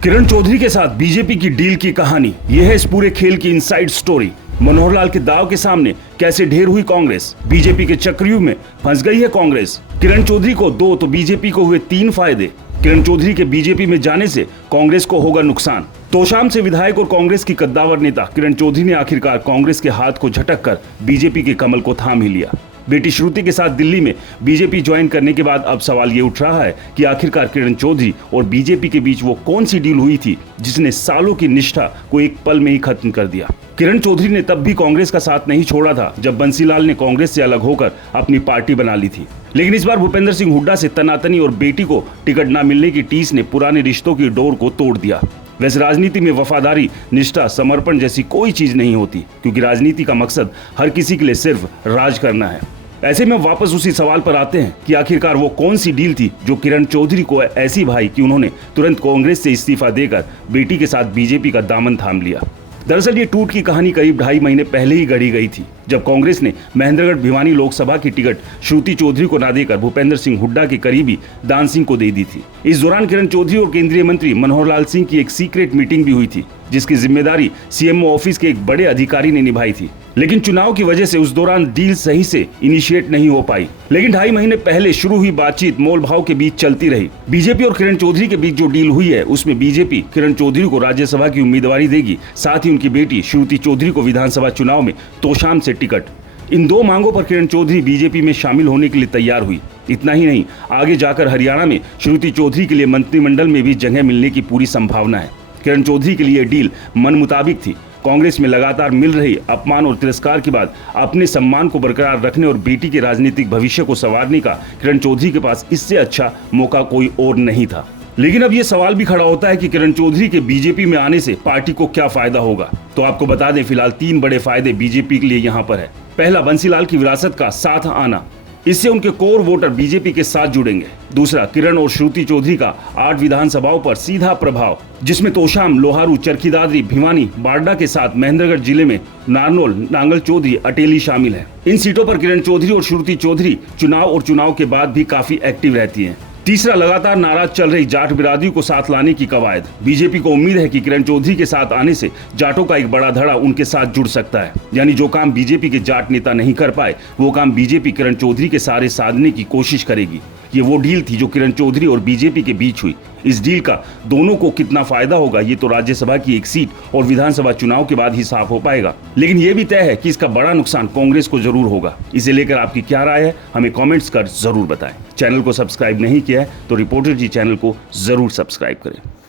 किरण चौधरी के साथ बीजेपी की डील की कहानी, यह है इस पूरे खेल की इनसाइड स्टोरी। मनोहर लाल के दाव के सामने कैसे ढेर हुई कांग्रेस, बीजेपी के चक्रव्यूह में फंस गई है कांग्रेस। किरण चौधरी को 2 तो बीजेपी को हुए 3 फायदे। किरण चौधरी के बीजेपी में जाने से कांग्रेस को होगा नुकसान। तोशाम से विधायक और कांग्रेस की कद्दावर नेता किरण चौधरी ने आखिरकार कांग्रेस के हाथ को झटक कर बीजेपी के कमल को थाम ही लिया। बेटी श्रुति के साथ दिल्ली में बीजेपी ज्वाइन करने के बाद अब सवाल ये उठ रहा है कि आखिरकार किरण चौधरी और बीजेपी के बीच वो कौन सी डील हुई थी जिसने सालों की निष्ठा को एक पल में ही खत्म कर दिया। किरण चौधरी ने तब भी कांग्रेस का साथ नहीं छोड़ा था जब बंसीलाल ने कांग्रेस से अलग होकर अपनी पार्टी बना ली थी, लेकिन इस बार भूपेंद्र सिंह हुड्डा से तनातनी और बेटी को टिकट न मिलने की टीस ने पुराने रिश्तों की डोर को तोड़ दिया। वैसे राजनीति में वफादारी, निष्ठा, समर्पण जैसी कोई चीज नहीं होती, क्योंकि राजनीति का मकसद हर किसी के लिए सिर्फ राज करना है। ऐसे में वापस उसी सवाल पर आते हैं कि आखिरकार वो कौन सी डील थी जो किरण चौधरी को ऐसी भाई कि उन्होंने तुरंत कांग्रेस से इस्तीफा देकर बेटी के साथ बीजेपी का दामन थाम लिया। दरअसल ये टूट की कहानी करीब 2.5 महीने पहले ही गढ़ी गई थी, जब कांग्रेस ने महेंद्रगढ़ भिवानी लोकसभा की टिकट श्रुति चौधरी को न देकर भूपेंद्र सिंह हुड्डा के करीबी दान सिंह को दे दी थी। इस दौरान किरण चौधरी और केंद्रीय मंत्री मनोहर लाल सिंह की एक सीक्रेट मीटिंग भी हुई थी, जिसकी जिम्मेदारी सीएमओ ऑफिस के एक बड़े अधिकारी ने निभाई थी। लेकिन चुनाव की वजह से उस दौरान डील सही से इनिशिएट नहीं हो पाई। लेकिन 2.5 महीने पहले शुरू हुई बातचीत मोल भाव के बीच चलती रही। बीजेपी और किरण चौधरी के बीच जो डील हुई है उसमें बीजेपी किरण चौधरी को राज्यसभा की उम्मीदवारी देगी, साथ ही उनकी बेटी श्रुति चौधरी को विधानसभा चुनाव में तोशाम से टिकट। इन 2 मांगों पर किरण चौधरी बीजेपी में शामिल होने के लिए तैयार हुई। इतना ही नहीं, आगे जाकर हरियाणा में श्रुति चौधरी के लिए मंत्रिमंडल में भी जगह मिलने की पूरी संभावना है। किरण चौधरी के लिए डील मन मुताबिक थी। कांग्रेस में लगातार मिल रही अपमान और तिरस्कार के बाद अपने सम्मान को बरकरार रखने और बेटी के राजनीतिक भविष्य को संवारने का किरण चौधरी के पास इससे अच्छा मौका कोई और नहीं था। लेकिन अब ये सवाल भी खड़ा होता है कि किरण चौधरी के बीजेपी में आने से पार्टी को क्या फायदा होगा। तो आपको बता दें, फिलहाल 3 बड़े फायदे बीजेपी के लिए यहाँ पर है। पहला, बंसीलाल की विरासत का साथ आना, इससे उनके कोर वोटर बीजेपी के साथ जुड़ेंगे। दूसरा, किरण और श्रुति चौधरी का 8 विधानसभाओं पर सीधा प्रभाव, जिसमें तोशाम, लोहारू, चरखी दादरी, भिवानी, बारडा के साथ महेंद्रगढ़ जिले में नारनौल, नांगल चौधरी, अटेली शामिल है। इन सीटों पर किरण चौधरी और श्रुति चौधरी चुनाव और चुनाव के बाद भी काफी एक्टिव रहती हैं। तीसरा, लगातार नाराज चल रही जाट बिरादरी को साथ लाने की कवायद। बीजेपी को उम्मीद है कि किरण चौधरी के साथ आने से जाटों का एक बड़ा धड़ा उनके साथ जुड़ सकता है। यानी जो काम बीजेपी के जाट नेता नहीं कर पाए, वो काम बीजेपी किरण चौधरी के सारे साधने की कोशिश करेगी। ये वो डील थी जो किरण चौधरी और बीजेपी के बीच हुई। इस डील का दोनों को कितना फायदा होगा, ये तो राज्यसभा की एक सीट और विधानसभा चुनाव के बाद ही साफ हो पाएगा। लेकिन ये भी तय है कि इसका बड़ा नुकसान कांग्रेस को जरूर होगा। इसे लेकर आपकी क्या राय है, हमें कमेंट्स कर जरूर बताएं। चैनल को सब्सक्राइब नहीं किया है तो रिपोर्टर जी चैनल को जरूर सब्सक्राइब करें।